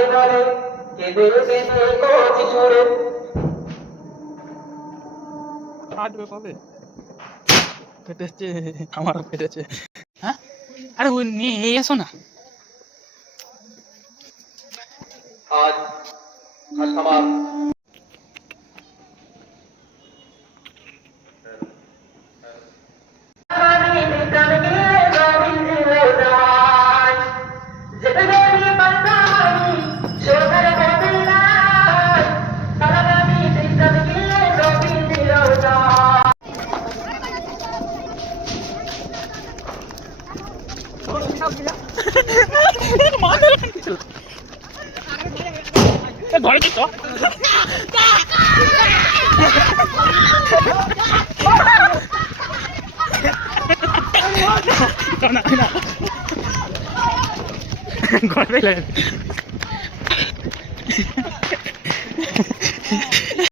কাকে বলে কেঁদে কেঁদে কচি সুরে ফাটবে কবে? ফেটেছে, আমারও ফেটেছে। হ্যাঁ, আরে ওই নিয়ে এসো না। আজ খাসখামার ঘরে কি তো ঘরে